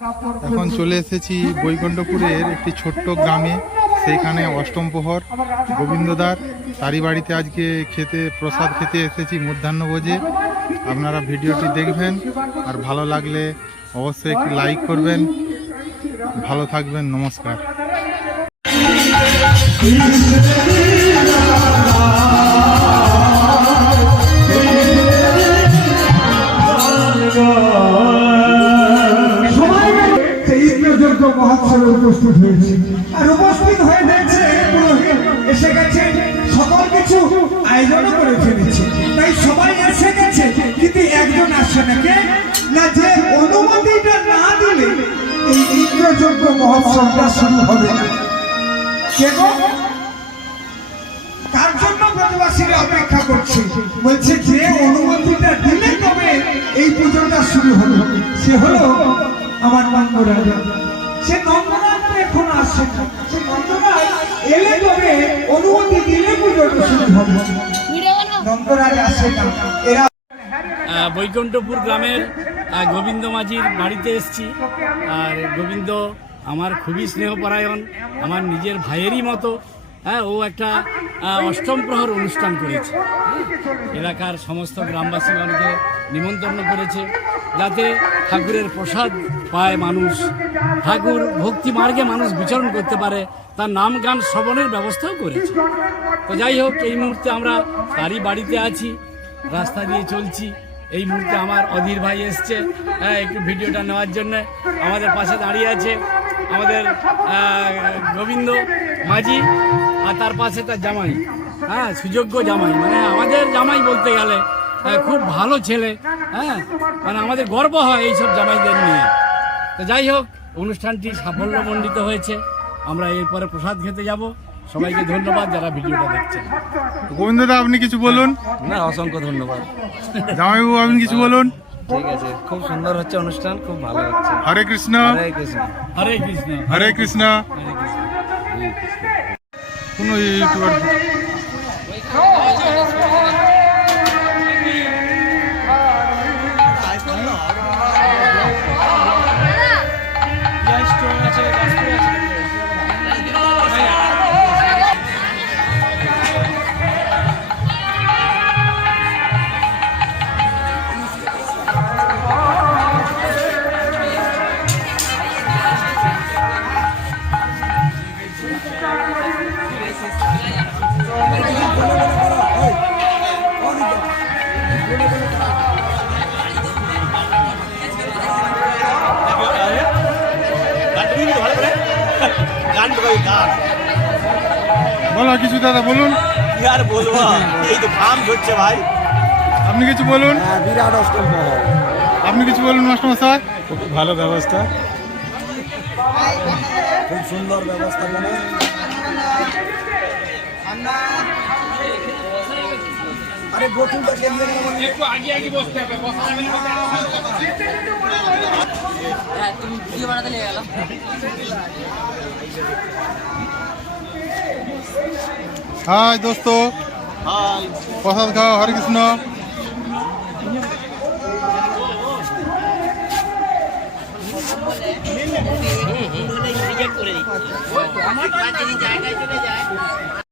এখন চলে এসেছি বৈকুণ্ঠপুরের একটি ছোট্ট গ্রামে। সেইখানে অষ্টম প্রহর গোবিন্দদার তারই বাড়িতে আজকে প্রসাদ খেতে এসেছি মধ্যাহ্নভোজে। আপনারা ভিডিওটি দেখবেন, আর ভালো লাগলে অবশ্যই একটি লাইক করবেন। ভালো থাকবেন, নমস্কার। মহোৎসবে উপস্থিত হয়েছে, আর উপস্থিত হয়ে দেখছে এসে গেছে, সকল কিছু আয়োজন করে ফেলেছে। তাই সবাই এসে গেছে, কিন্তু একজন আসে না, যে অনুমতিটা না দিলে এই ইন্দ্রযজ্ঞ মহোৎসবটা শুরু হবে না। কেন? কার জন্য ব্রজবাসীরা অপেক্ষা করছে? বলছে যে অনুমতিটা দিলে তবে এই পুজোটা শুরু হবে, সে হলো আমার নন্দরাজা। সে নন্দরাজ এখন আসছে না, সে নন্দরাজ এলে তবে অনুমতি দিলে পুজোটা শুরু হবে। নন্দরাজ আসে না। এরা বৈকুণ্ঠপুর গ্রামের গোবিন্দ মাঝির বাড়িতে এসেছি। আর গোবিন্দ আমার খুবই স্নেহপরায়ণ, আমার নিজের ভাইয়েরই মতো। ও একটা অষ্টম প্রহর অনুষ্ঠান করেছে, এলাকার সমস্ত গ্রামবাসীগণকে নিমন্ত্রণ করেছে, যাতে ঠাকুরের প্রসাদ পায় মানুষ, ঠাকুর ভক্তি মার্গে মানুষ বিচরণ করতে পারে, তার নাম গান শ্রবণের ব্যবস্থাও করেছে। তো যাই হোক, এই মুহূর্তে আমরা তারই বাড়িতে আছি, রাস্তা দিয়ে চলছি। এই মুহূর্তে আমার অধীর ভাই এসছে একটু ভিডিওটা নেওয়ার জন্য, আমাদের পাশে দাঁড়িয়ে আছে আমাদের গোবিন্দ মাঝি, আর তার পাশে তার জামাই, সুযোগ্য জামাই, মানে আমাদের জামাই বলতে গেলে খুব ভালো ছেলে। মানে আমাদের গর্ব হয় এইসব জামাইদের নিয়ে। তো যাই হোক, অনুষ্ঠানটি সাফল্যমণ্ডিত হয়েছে। আমরা এরপরে প্রসাদ খেতে যাব। সবাইকে ধন্যবাদ যারা ভিডিওটা দেখছেন। গোবিন্দদা, আপনি কিছু বলুন। না, অসংখ্য ধন্যবাদ। জামাইবাবু, আপনি কিছু বলুন। ঠিক আছে, খুব সুন্দর হচ্ছে অনুষ্ঠান, খুব ভালো হচ্ছে। হরে কৃষ্ণ, হরে কৃষ্ণ, হরে কৃষ্ণ, হরে কৃষ্ণ। হরে কৃষ্ণ। কোনো ইউটিউবার বলো কিছু, দাদা বলুন। কি আর বলবো, এই তো ঘাম ঝরছে ভাই। আপনি কিছু বলুন। বিরাট অষ্টম প্রহর। আপনি কিছু বলুন মাস্টারমশাই। খুব ভালো ব্যবস্থা, খুব সুন্দর ব্যবস্থা। আরে বোতলটা কেন্দ্রে একটু আগে আগে বসতে হবে, তুমি ভিডিও বানাতে নিয়ে গেলাম। হাই দোস্ত, প্রসাদ খাও। হরে কৃষ্ণ। করে দিচ্ছি। আমার জায়গায় চলে যায়।